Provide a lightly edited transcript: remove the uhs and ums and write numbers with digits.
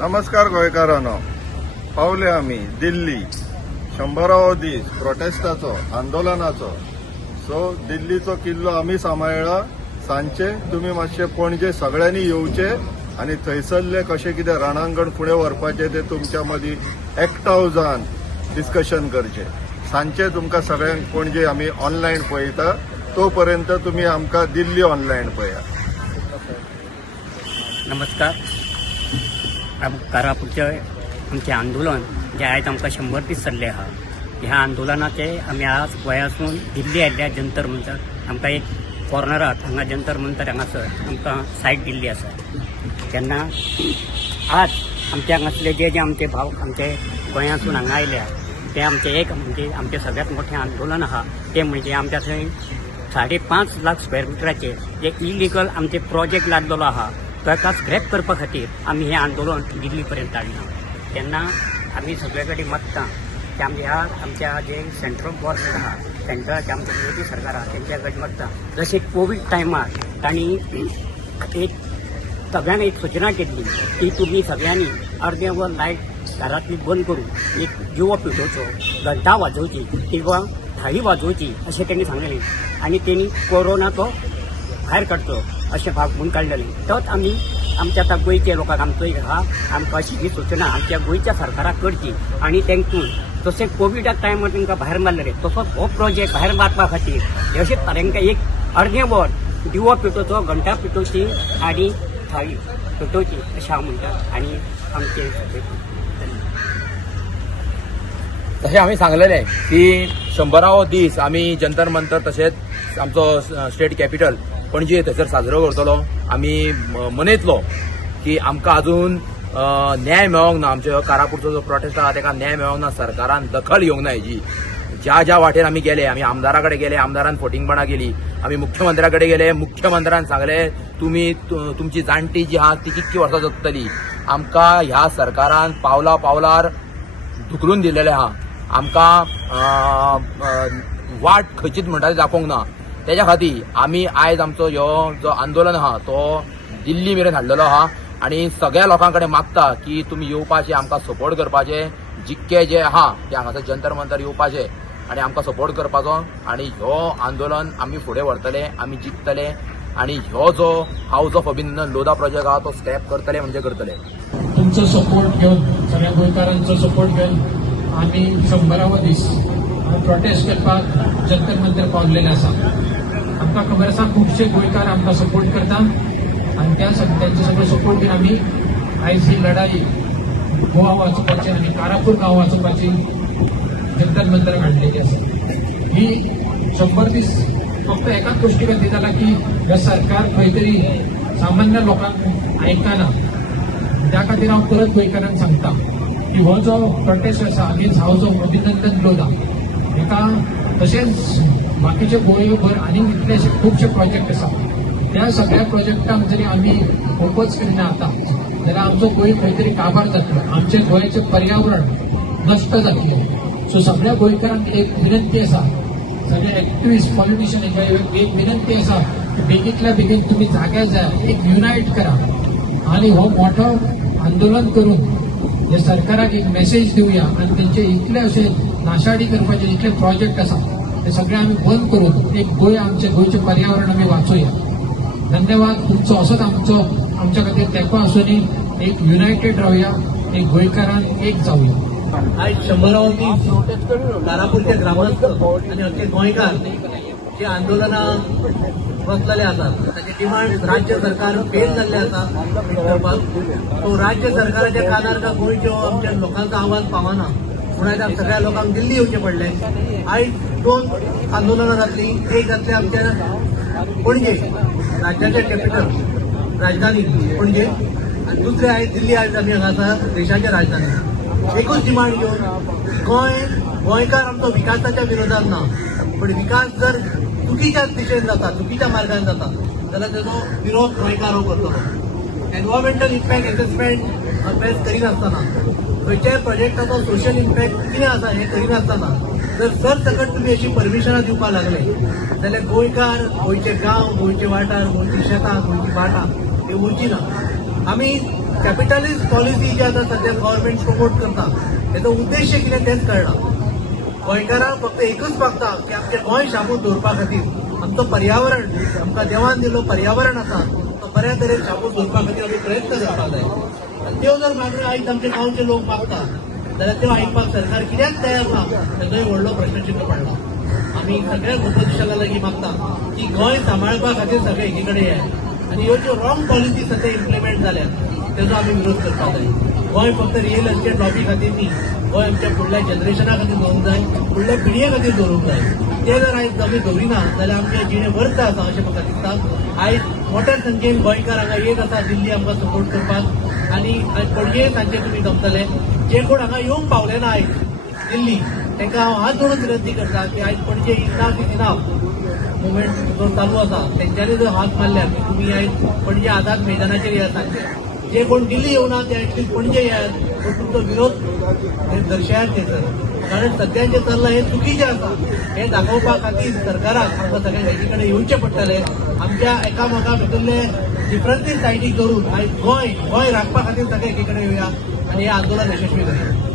नमस्कार गोंयकारांनो, पावले आमी दिल्ली 100वा दीस प्रोटेस्टाचो आंदोलनाचो. सो दिल्लीचो किल्लो आमी सांबाळ्ळा. सांजचे तुमी मातशे पणजे सगळ्यांनी येवचे आनी थंयसरले कशें कितें रणांगण फुडें व्हरपाचें ते तुमच्या मदीं एकठांय जावन डिस्कशन करचें. सांजचे तुमकां सगळ्यांक पणजे आमी ऑनलायन पळयता. तो पर्यंत तुमी आमकां दिल्ली ऑनलायन पळया. नमस्कार. कारापूरचे आमचे आंदोलन जे आयज आमकां 100 दीस चल्ले आहा. ह्या आंदोलनाचे आमी आज गोंयासून दिल्ली आयिल्ल्या जंतर मंतर आमकां एक कॉर्नराक हांगा जंतर मंतर हांगासर आमकां सायट दिल्ली आसा. तेन्ना आज आमचे हांगासले जे आमचे भाव आमचे गोंयासून हांगा आयल्या ते आमचे एक म्हणजे आमचे सगळ्यात मोठें आंदोलन आहा ते म्हणजे आमच्या थंय 5.5 लाख स्क्वेअर मिटराचे जे इलिगल आमचे प्रोजेक्ट लागलेलो आहा ताका स्क्रॅप करपा खातीर आमी हें आंदोलन दिल्ली पर्यंत हाडलां. तेन्ना आमी सगळे कडेन मागता की आमच्या जे सेंट्रल गव्हर्मेंट आहा सेंट्रलाचे आमचे मोदी सरकार आहा तेंच्या कडेन मागता जशें कोवीड टायमार तांणी एक सगळ्यांक एक सूचना केल्ली की तुमी सगळ्यांनी अर्दे वर लायट घरांतली बंद करून एक दिवो पेटोवचो, घंटा वाजोवची किंवा थाळी वाजोवची अशें तेणी सांगलेलें आनी तेणी कोरोनाचो भायर काडचो अशें भाग म्हणून काडलेलें. तोच आमी आमच्या आतां गोंयच्या लोकांक आमचो एक आहा आमकां अशी ही सूचना आमच्या गोंयच्या सरकाराक करची आनी तेंकून जशें कोविडाक टायमार तांकां भायर मारलेले तसोच हो प्रोजेक्ट भायर मारपा खातीर अशेंच तांकां एक अर्दें वर दिवो पेटोवचो, घंटा पेटोवची आनी थाळी पेटोवची अशें हांव म्हणटा. आनी आमचे तशें आमी सांगलेलें की 100वा दीस आमी जंतर मंतर तशेंच आमचो स्टेट कॅपिटल पणजे थंयसर साजरो करतलो. आमी मनयतलो की आमकां अजून न्याय मेळोंक ना. आमच्या कारापूरचो जो प्रोटेस्ट आहा ताका न्याय मेळोंक ना. सरकारान दखल घेवंक ना हेजी. ज्या वाटेन आमी गेले, आमी आमदारा कडेन गेले, आमदारान फटिंगपणां केली. आमी मुख्यमंत्र्या कडेन गेले, मुख्यमंत्र्यान सांगले तुमी तुमची जाणटी जी आहा ती कितकी वर्सां जगतली. आमकां ह्या सरकारान पावला पावलार धुकलून दिलेले आहा. आमकां वाट खंयचीच म्हणटा ती दाखोवंक ना. तेज्या खातीर आमी आयज आमचो ह्यो जो आंदोलन आहा तो दिल्ली मेरेन हाडलेलो आहा आनी सगळ्या लोकां कडेन मागता की तुमी येवपाचे, आमकां सपोर्ट करपाचे. जितके जे आहा ते हांगासर जंतर मंतर येवपाचे आनी आमकां सपोर्ट करपाचो आनी ह्यो आंदोलन आमी फुडें व्हरतले, आमी जिखतले आनी ह्यो जो हाऊस ऑफ अभिनंदन लोधा प्रोजेक्ट आहा तो स्क्रॅप करतले म्हणजे करतले. तुमचो सपोर्ट घेवन सगळ्या गोंयकारांचो सपोर्ट घेवन आमी 100वा दीस प्रोटेस्ट करपाक जंतर मंतर पावलेले आसा. आमकां खबर आसा खुबशे गोंयकार आमकां सपोर्ट करता आनी त्यांचे सगळे सपोर्ट घेवन आमी आयज ही लढाई गोवा वाचोवपाची आनी कारापूर गांव वाचोवपाची जंतर मंतर हाडलेली आसा. ही 100 दीस फक्त एकाच गोष्टी खातीर जाला की हे सरकार खंय तरी सामान्य लोकांक आयकना. त्या खातीर हांव परत गोंयकारांक सांगता की हो जो प्रोटेस्ट आसा अगेन्स्ट हाऊस ऑफ अभिनंदन लोधा हेका तशेंच बाकीचे गोंयभर आनी कितलेशे खुबशे प्रोजेक्ट आसा त्या सगळ्या प्रोजेक्टांक जरी आमी फोकस करिना आता जाल्यार आमचो गोंय खंय तरी काबार जातलो, आमचे गोंयचें पर्यावरण नश्ट जातलें. सो सगळ्या गोंयकारांक एक विनंती आसा, सगळे एक्टिव्हिस्ट पॉलिटिशियन एक विनंती आसा की बेगींतल्या बेगीन तुमी जाग्यार जाय, एक युनायट करा आनी हो मोठो आंदोलन करून हे सरकाराक एक मेसेज दिवया आनी तेंचे इतले अशे नाशाडी करपाचे इतले प्रोजेक्ट आसा ते सगळे आमी बंद करून एक गोंय आमचे गोंयचें पर्यावरण आमी वाचोवया. धन्यवाद. तुमचो असोच आमच्या खातीर तेंको आसुनी एक युनायटेड रावया, एक गोंयकारान एक जावया. आज 100वा दीस कारापूरचे ग्रामस्थ आणि अख्खे गोंयकार जे आंदोलनाक बसलेले आसात ताचे डिमांड राज्य सरकार फेल जाल्ले आसा करपाक. तो राज्य सरकाराच्या कानार का गोंयच्यो आमच्या लोकांचो आवाज पावना म्हणून आयज सगळ्या लोकांक दिल्ली येवचें पडलें. आयज 2 आंदोलनां जातली. एक जातलें आमच्या पणजे राज्याचे कॅपिटल राजधानी पणजे आनी दुसरे आयज दिल्ली आयज आमी हांगा देशाचे राजधानी. एकूच डिमांड घेवन गोंयकार आमचो विकासाच्या विरोधात ना, पण विकास जर चुकीच्या दिशेन जाता, चुकीच्या मार्गान जाता जाल्यार तेजो विरोध गोंयकार हो करतलो. एनवायरमेंटल इम्पॅक्ट एसेसमेंट अभ्यास करिनासतना खंयच्याय प्रोजेक्टाचो सोशल इम्पॅक्ट कितें आसा हें करिनासतना जर सरसकट तुम्ही अशी परमिशनां दिवपाक लागले जाल्यार गोंयकार, गोंयचे गांव, गोंयचे वाठार, गोंयची शेतां, गोंयची भाटां हे उरची ना. आमी कॅपिटलिस्ट पॉलिसी जी आता सध्या गव्हर्नमेंट प्रमोट करता त्याचा उद्देश कितें तेच कळना. गोंयकारां फक्त एकच मागता की आमचें गोंय शाबूत दवरपा खातीर आमचो पर्यावरण आमकां देवान दिल्लो पर्यावरण आसा तो बऱ्या तरेन शाबूत दवरपा खातीर आमी प्रयत्न करपाक जाय. आनी त्यो जर मागण्यो आयज आमचे गांवचे लोक मागता जाल्यार त्यो आयकपाक सरकार कित्याक तयार ना ताचोय व्हडलो प्रश्नचिन्ह पडला. आमी सगळ्या ऑपोजिशना लागीं मागता की गोंय सांबाळपा खातीर सगळे एकी कडेन येयात आनी ह्यो ज्यो रॉंग पॉलिसी सध्या इम्प्लिमेंट जाल्यात तेजो आमी विरोध करपाक जाय. गोंय फक्त रियल एस्टेट लॉबी खातीर न्ही, गोंय आमच्या फुडल्या जनरेशना खातीर दवरूंक जाय, फुडल्या पिळये खातीर दवरूंक जाय. ते जर आयज आमी दवरिना जाल्यार आमचें जिणें वर्थ आसा अशें म्हाका दिसता. आयज मोठ्या संख्येन गोंयकार हांगा येत आसा दिल्ली आमकां सपोर्ट करपाक आनी पणजे सांजे तुमी जमतले. जे कोण हांगा येवंक पावले ना आयज दिल्ली तांकां हांव हात जोडून विनंती करता की आयज पणजे इनाफ इज इनाफ मुवमेंट जो चालू आसा तेंच्यांनी जर हात मारल्यात की तुमी आयज पणजे आझाद मैदानाचेर येयात सांगचे. जे कोण दिल्ली येवना ते ऍटलीस्ट पणजे येयात पण तुमचो विरोध दर्शयात थंयसर. कारण सध्या जे चल्लां हें चुकीचें आसा हें दाखोवपा खातीर सरकाराक आमकां सगळ्यांक हेजे कडेन येवचें पडटलें. आमच्या एकामेका भितरले डिफरन्सीस सायडीक धरून आयज गोंय राखपा खातीर सगळे एकी कडेन येवया आनी हें आंदोलन यशस्वी करया.